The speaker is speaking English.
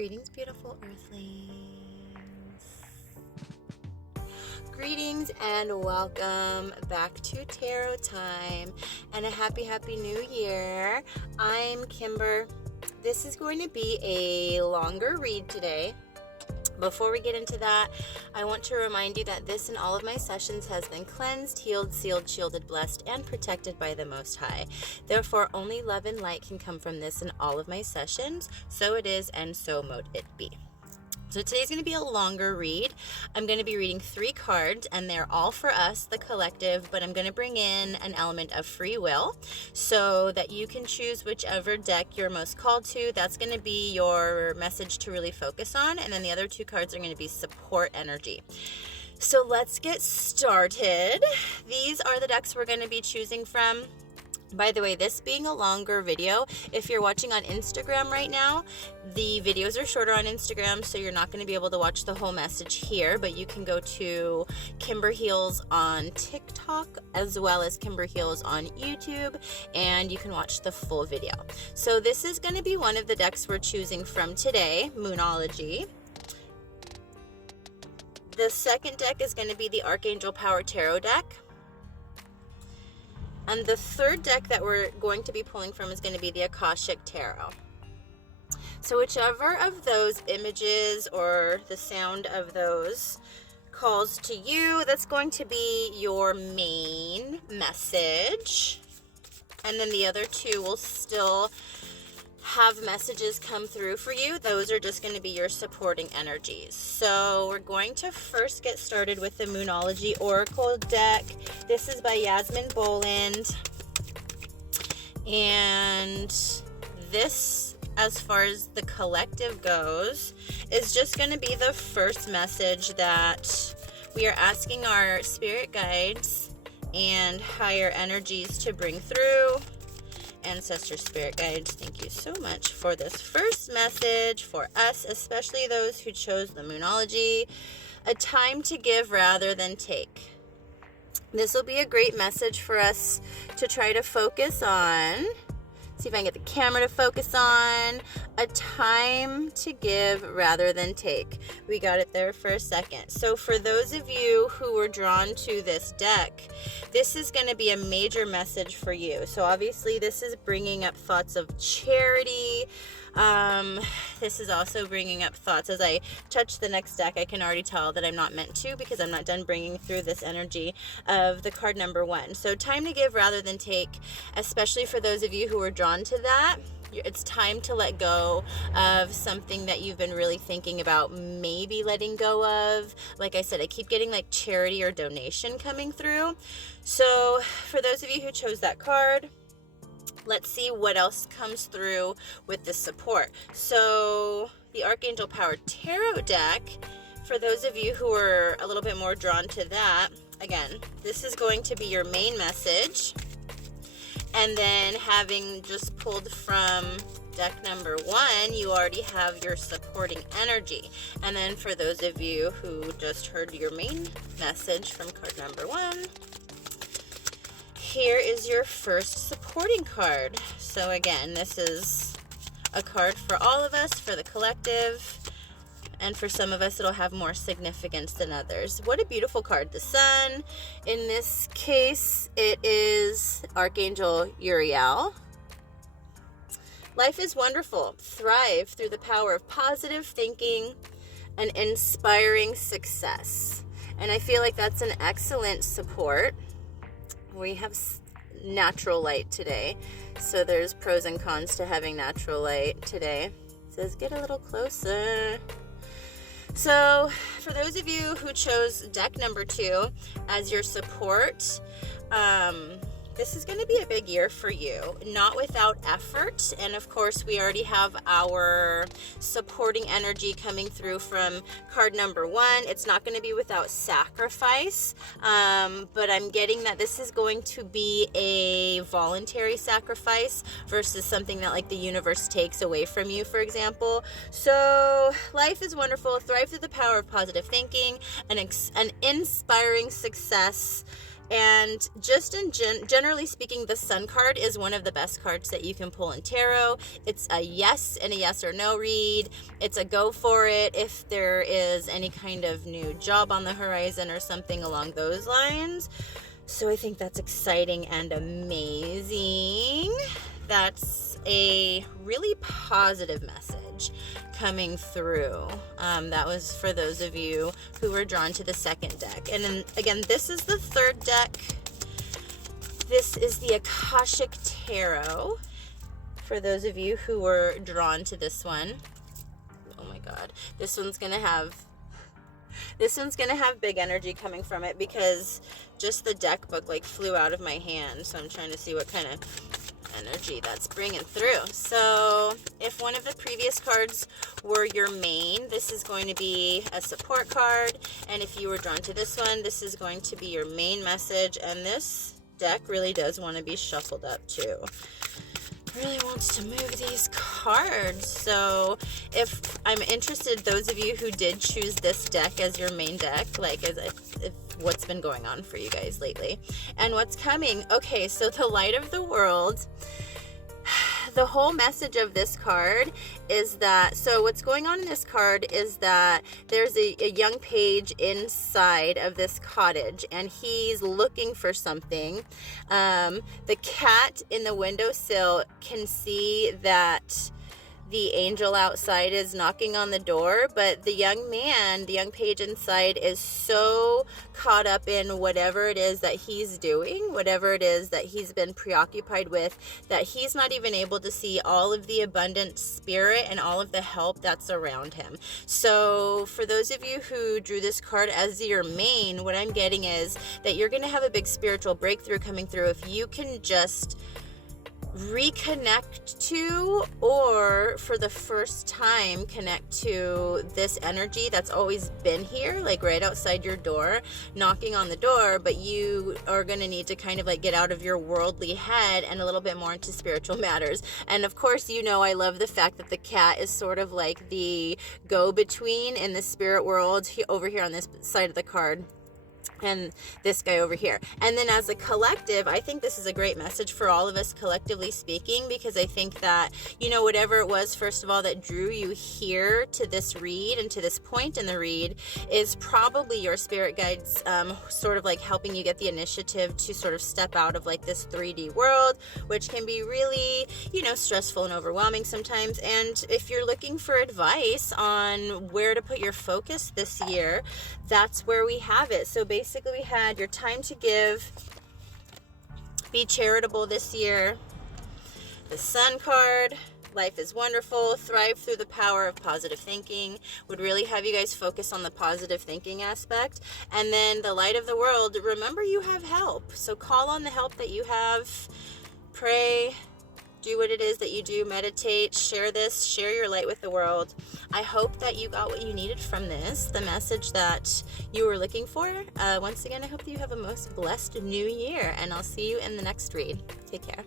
Greetings, beautiful earthlings. Greetings and welcome back to Tarot Time and a happy new year. I'm Kimber. This is going to be a longer read today. Before we get into that, I want to remind you that this and all of my sessions has been cleansed, healed, sealed, shielded, blessed, and protected by the Most High. Therefore, only love and light can come from this and all of my sessions. So it is, and so mote it be. So today's going to be a longer read. I'm going to be reading 3 cards, and they're all for us, the collective, but I'm going to bring in an element of free will so that you can choose whichever deck you're most called to. That's going to be your message to really focus on, and then the other 2 cards are going to be support energy. So let's get started. These are the decks we're going to be choosing from. By the way, this being a longer video, if you're watching on Instagram right now, the videos are shorter on Instagram, so you're not going to be able to watch the whole message here, but you can go to Kimber Heals on TikTok as well as Kimber Heals on YouTube, and you can watch the full video. So this is going to be one of the decks we're choosing from today, Moonology. The second deck is going to be the Archangel Power Tarot deck. And the third deck that we're going to be pulling from is going to be the Akashic Tarot. So whichever of those images or the sound of those calls to you, that's going to be your main message. And then the other 2 will still have messages come through for you. Those are just going to be your supporting energies. So we're going to first get started with the Moonology Oracle deck. This is by Yasmin Boland. And this, as far as the collective goes, is just going to be the first message that we are asking our spirit guides and higher energies to bring through. Ancestor spirit guides, thank you so much for this first message for us, especially those who chose the Moonology. A time to give rather than take. This will be a great message for us to try to focus on. See if I can get the camera to focus on. A time to give rather than take. We got it there for a second. So for those of you who were drawn to this deck, this is going to be a major message for you. So obviously this is bringing up thoughts of charity. This is also bringing up thoughts. As I touch the next deck, I can already tell that I'm not meant to, because I'm not done bringing through this energy of the card number 1. So time to give rather than take, especially for those of you who are drawn to that. It's time to let go of something that you've been really thinking about maybe letting go of. Like I said, I keep getting like charity or donation coming through. So for those of you who chose that card, let's see what else comes through with the support. So the Archangel Power Tarot deck, for those of you who are a little bit more drawn to that, again, this is going to be your main message. And then having just pulled from deck number 1, you already have your supporting energy. And then for those of you who just heard your main message from card number 1, here is your first supporting card. So again, this is a card for all of us, for the collective, and for some of us it'll have more significance than others. What a beautiful card. The Sun. In this case, it is Archangel Uriel. Life is wonderful. Thrive through the power of positive thinking and inspiring success. And I feel like that's an excellent support. We have natural light today, so there's pros and cons to having natural light today. It says get a little closer. So for those of you who chose deck number 2 as your support, this is going to be a big year for you, not without effort. And of course, we already have our supporting energy coming through from card number 1. It's not going to be without sacrifice, but I'm getting that this is going to be a voluntary sacrifice versus something that like the universe takes away from you, for example. So life is wonderful. Thrive through the power of positive thinking and an inspiring success. And just generally speaking, the Sun card is one of the best cards that you can pull in tarot. It's a yes and a yes or no read. It's a go for it if there is any kind of new job on the horizon or something along those lines. So I think that's exciting and amazing. That's a really positive message coming through. That was for those of you who were drawn to the second deck. And then again, this is the third deck. This is the Akashic Tarot for those of you who were drawn to this one. Oh my God, this one's gonna have big energy coming from it because just the deck book like flew out of my hand. So I'm trying to see what kind of energy that's bringing through. So if one of the previous cards were your main, this is going to be a support card. And if you were drawn to this one, this is going to be your main message. And this deck really does want to be shuffled up too. Really wants to move these cards. So if I'm interested, those of you who did choose this deck as your main deck, like as if what's been going on for you guys lately and what's coming. Okay, so the light of the world, the whole message of this card is that, so what's going on in this card is that there's a young page inside of this cottage and he's looking for something. The cat in the windowsill can see that the angel outside is knocking on the door, but the young man, the young page inside is so caught up in whatever it is that he's doing, whatever it is that he's been preoccupied with, that he's not even able to see all of the abundant spirit and all of the help that's around him. So for those of you who drew this card as your main, what I'm getting is that you're going to have a big spiritual breakthrough coming through if you can just reconnect to, or for the first time connect to this energy that's always been here, like right outside your door, knocking on the door, but you are going to need to kind of like get out of your worldly head and a little bit more into spiritual matters. And of course, you know, I love the fact that the cat is sort of like the go-between in the spirit world over here on this side of the card, and this guy over here. And then as a collective, I think this is a great message for all of us collectively speaking, because I think that, you know, whatever it was, first of all, that drew you here to this read and to this point in the read is probably your spirit guides sort of like helping you get the initiative to sort of step out of like this 3D world, which can be really, you know, stressful and overwhelming sometimes. And if you're looking for advice on where to put your focus this year, that's where we have it. So basically we had your time to give, be charitable this year, the Sun card, life is wonderful, thrive through the power of positive thinking, would really have you guys focus on the positive thinking aspect. And then the light of the world, remember you have help, so call on the help that you have, pray, do what it is that you do, meditate, share this, share your light with the world. I hope that you got what you needed from this, the message that you were looking for. Once again, I hope that you have a most blessed new year, and I'll see you in the next read. Take care.